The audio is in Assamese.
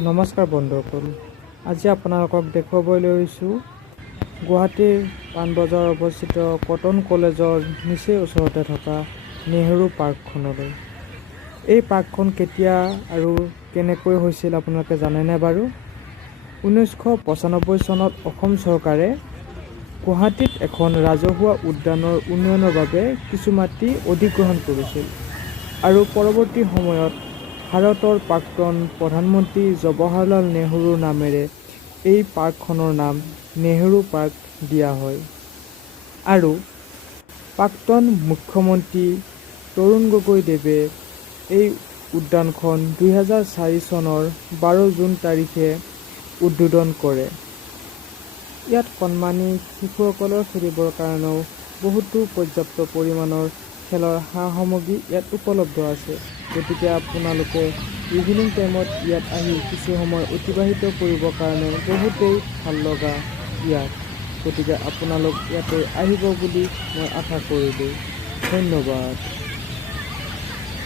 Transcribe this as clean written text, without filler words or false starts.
নমস্কাৰ বন্ধুসকল, আজি আপোনালোকক দেখুৱাবলৈ লৈছোঁ গুৱাহাটীৰ পাণবজাৰত অৱস্থিত কটন কলেজৰ নিচেই ওচৰতে থকা নেহেৰু পাৰ্কখনলৈ। এই পাৰ্কখন কেতিয়া আৰু কেনেকৈ হৈছিল আপোনালোকে জানেনে বাৰু? 1995 চনত অসম চৰকাৰে গুৱাহাটীত এখন ৰাজহুৱা উদ্যানৰ উন্নয়নৰ বাবে কিছু মাটি অধিগ্ৰহণ কৰিছিল আৰু পৰৱৰ্তী সময়ত ভাৰতৰ প্ৰাক্তন প্ৰধানমন্ত্ৰী জৱাহৰলাল নেহৰুৰ নামেৰে এই পাৰ্কখনৰ নাম নেহেৰু পাৰ্ক দিয়া হয় আৰু প্ৰাক্তন মুখ্যমন্ত্ৰী তৰুণ গগৈদেৱে এই উদ্যানখন 2004 চনৰ 12 জুন তাৰিখে উদ্বোধন কৰে। ইয়াত কণমানি শিশুসকলৰ খেলিবৰ কাৰণেও বহুতো পৰ্যাপ্ত পৰিমাণৰ খেলৰ সা সামগ্ৰী ইয়াত উপলব্ধ আছে। গতিকে আপোনালোকে ইভিনিং টাইমত ইয়াত আহি কিছু সময় অতিবাহিত কৰিবৰ কাৰণে বহুতেই ভাল লগা ইয়াত। গতিকে আপোনালোক ইয়াতে আহিব বুলি মই আশা কৰিলোঁ। ধন্যবাদ।